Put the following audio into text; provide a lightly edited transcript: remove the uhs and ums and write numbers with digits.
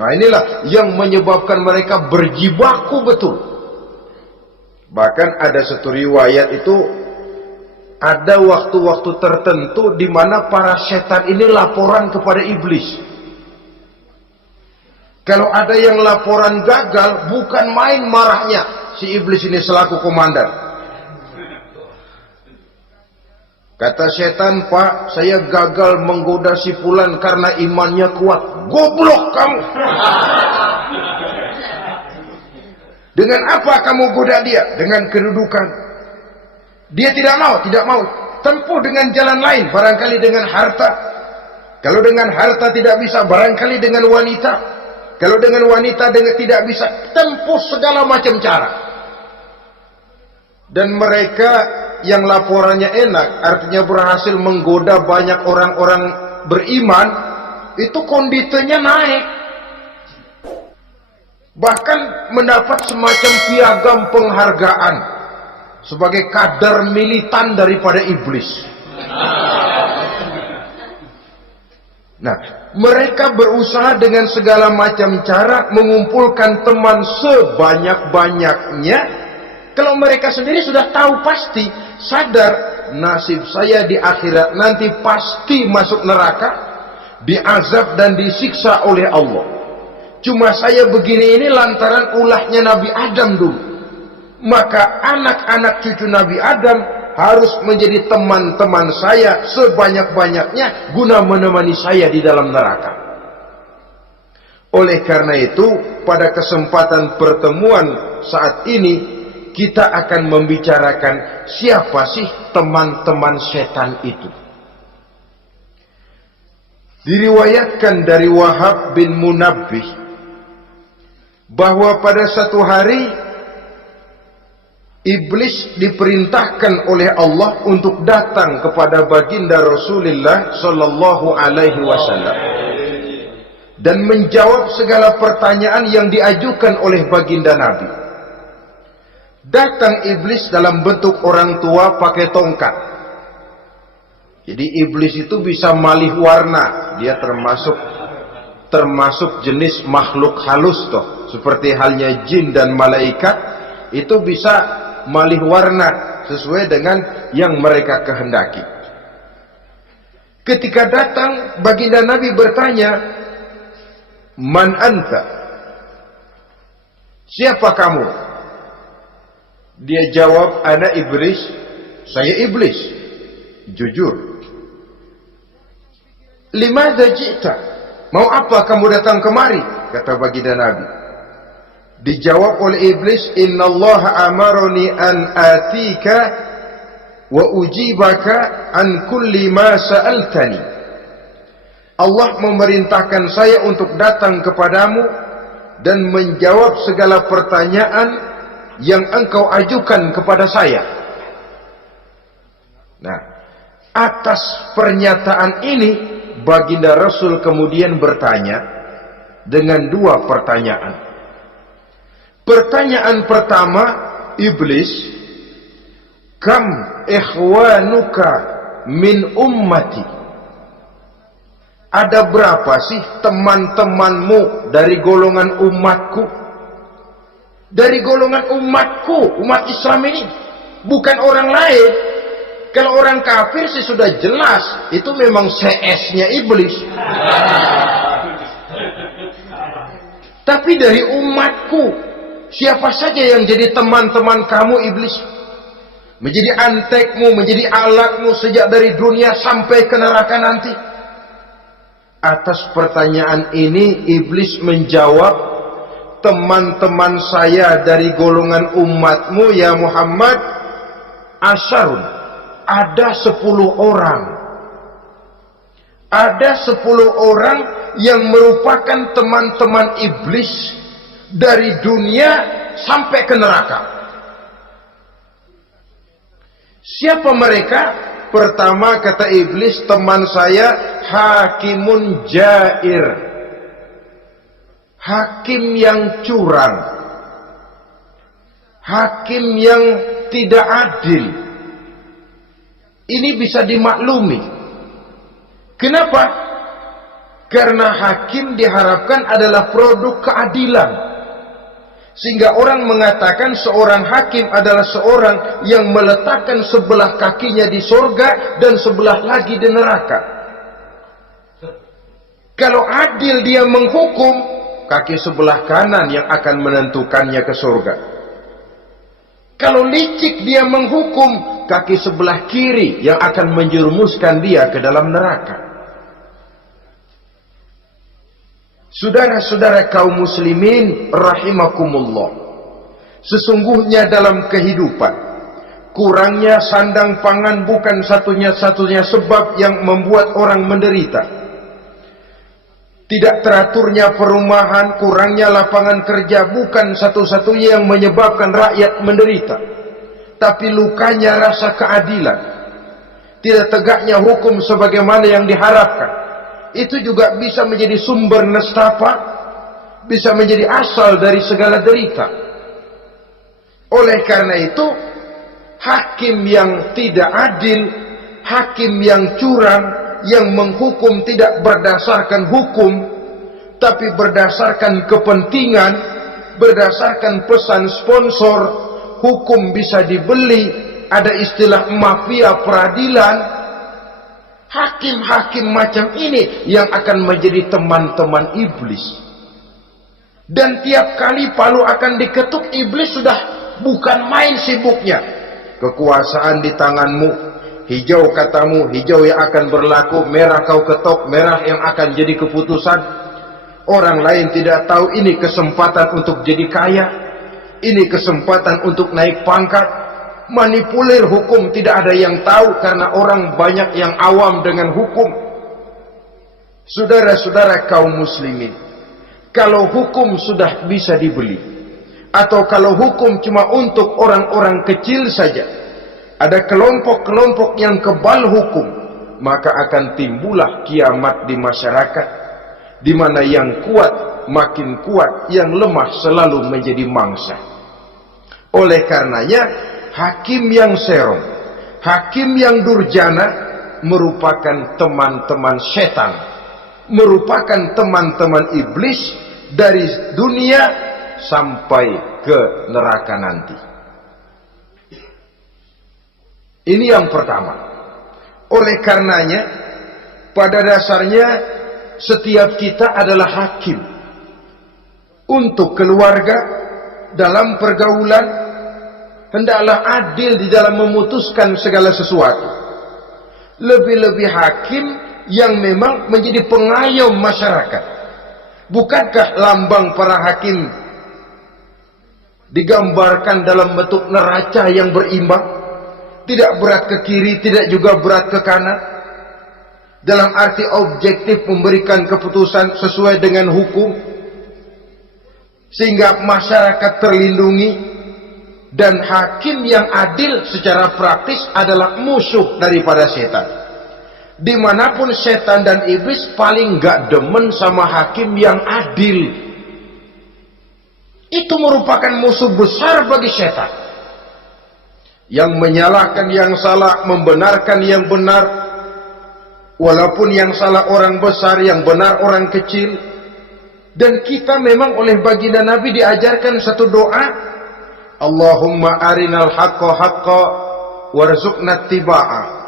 Nah inilah yang menyebabkan mereka berjibaku betul. Bahkan ada satu riwayat itu, ada waktu-waktu tertentu di mana para setan ini laporan kepada iblis. Kalau ada yang laporan gagal, bukan main marahnya si iblis ini selaku komandan. Kata setan, Pak, saya gagal menggoda si fulan karena imannya kuat. Goblok kamu. Dengan apa kamu goda dia? Dengan kedudukan. Dia tidak mau. Tempuh dengan jalan lain, barangkali dengan harta. Kalau dengan harta tidak bisa, barangkali dengan wanita. Kalau dengan wanita tidak bisa, tempuh segala macam cara. Dan mereka yang laporannya enak, artinya berhasil menggoda banyak orang-orang beriman, itu kondisinya naik. Bahkan mendapat semacam piagam penghargaan sebagai kadar militan daripada iblis. Nah, mereka berusaha dengan segala macam cara mengumpulkan teman sebanyak-banyaknya. Kalau mereka sendiri sudah tahu pasti, sadar nasib saya di akhirat nanti pasti masuk neraka, diazab dan disiksa oleh Allah. Cuma saya begini ini lantaran ulahnya Nabi Adam dulu. Maka anak-anak cucu Nabi Adam harus menjadi teman-teman saya sebanyak-banyaknya guna menemani saya di dalam neraka. Oleh karena itu, pada kesempatan pertemuan saat ini kita akan membicarakan siapa sih teman-teman setan itu. Diriwayatkan dari Wahab bin Munabbih bahwa pada satu hari iblis diperintahkan oleh Allah untuk datang kepada baginda Rasulullah sallallahu alaihi wasallam dan menjawab segala pertanyaan yang diajukan oleh baginda Nabi. Datang iblis dalam bentuk orang tua pakai tongkat. Jadi iblis itu bisa malih warna, dia termasuk jenis makhluk halus toh, seperti halnya jin dan malaikat, itu bisa malih warna sesuai dengan yang mereka kehendaki. Ketika datang, baginda Nabi bertanya, "Man anta?" Siapa kamu? Dia jawab, "Ana iblis." Saya iblis. Jujur. "Limadza ji'ta?" Mau apa kamu datang kemari? Kata baginda Nabi. Dijawab oleh iblis, "Innallaha amaroni an atika wa ujibaka an kulli ma sa'altani." Allah memerintahkan saya untuk datang kepadamu dan menjawab segala pertanyaan yang engkau ajukan kepada saya. Nah, atas pernyataan ini baginda Rasul kemudian bertanya dengan dua pertanyaan. Pertanyaan pertama, iblis, "Kam ikhwanuka min ummati?" Ada berapa sih teman-temanmu dari golongan umatku? Dari golongan umatku, umat Islam ini, bukan orang lain. Kalau orang kafir sih sudah jelas, itu memang CS-nya iblis. Tapi dari umatku, siapa saja yang jadi teman-teman kamu iblis? Menjadi antekmu, menjadi alatmu sejak dari dunia sampai ke neraka nanti. Atas pertanyaan ini iblis menjawab, "Teman-teman saya dari golongan umatmu ya Muhammad, asyarun, ada 10 orang. Ada 10 orang yang merupakan teman-teman iblis dari dunia sampai ke neraka." Siapa mereka? Pertama kata iblis, teman saya hakimun jair, hakim yang curang, hakim yang tidak adil. Ini bisa dimaklumi. Kenapa? Karena hakim diharapkan adalah produk keadilan. Sehingga orang mengatakan seorang hakim adalah seorang yang meletakkan sebelah kakinya di surga dan sebelah lagi di neraka. Kalau adil dia menghukum, kaki sebelah kanan yang akan menentukannya ke surga. Kalau licik dia menghukum, kaki sebelah kiri yang akan menjerumuskan dia ke dalam neraka. Saudara-saudara kaum muslimin rahimakumullah, sesungguhnya dalam kehidupan kurangnya sandang pangan bukan satunya-satunya sebab yang membuat orang menderita. Tidak teraturnya perumahan, kurangnya lapangan kerja bukan satu-satunya yang menyebabkan rakyat menderita. Tapi lukanya rasa keadilan, tidak tegaknya hukum sebagaimana yang diharapkan, itu juga bisa menjadi sumber nestapa, bisa menjadi asal dari segala derita. Oleh karena itu, hakim yang tidak adil, hakim yang curang, yang menghukum tidak berdasarkan hukum, tapi berdasarkan kepentingan, berdasarkan pesan sponsor, hukum bisa dibeli, ada istilah mafia peradilan. Hakim-hakim macam ini yang akan menjadi teman-teman iblis. Dan tiap kali palu akan diketuk, iblis sudah bukan main sibuknya. Kekuasaan di tanganmu, hijau katamu, hijau yang akan berlaku, merah kau ketok, merah yang akan jadi keputusan. Orang lain tidak tahu ini kesempatan untuk jadi kaya, ini kesempatan untuk naik pangkat. Manipulir hukum tidak ada yang tahu karena orang banyak yang awam dengan hukum. Saudara-saudara kaum muslimin, kalau hukum sudah bisa dibeli, atau kalau hukum cuma untuk orang-orang kecil saja, ada kelompok-kelompok yang kebal hukum, maka akan timbullah kiamat di masyarakat, di mana yang kuat makin kuat, yang lemah selalu menjadi mangsa. Oleh karenanya, hakim yang serong, hakim yang durjana merupakan teman-teman setan, merupakan teman-teman iblis dari dunia sampai ke neraka nanti. Ini yang pertama. Oleh karenanya, pada dasarnya setiap kita adalah hakim untuk keluarga, dalam pergaulan. Hendaklah adil di dalam memutuskan segala sesuatu. Lebih-lebih hakim yang memang menjadi pengayom masyarakat. Bukankah lambang para hakim digambarkan dalam bentuk neraca yang berimbang? Tidak berat ke kiri, tidak juga berat ke kanan. Dalam arti objektif memberikan keputusan sesuai dengan hukum, sehingga masyarakat terlindungi. Dan hakim yang adil secara praktis adalah musuh daripada setan. Dimanapun setan dan iblis paling gak demen sama hakim yang adil. Itu merupakan musuh besar bagi setan. Yang menyalahkan yang salah, membenarkan yang benar. Walaupun yang salah orang besar, yang benar orang kecil. Dan kita memang oleh baginda Nabi diajarkan satu doa, Allahumma arinal haqqa haqqa warzuqna tiba'ah.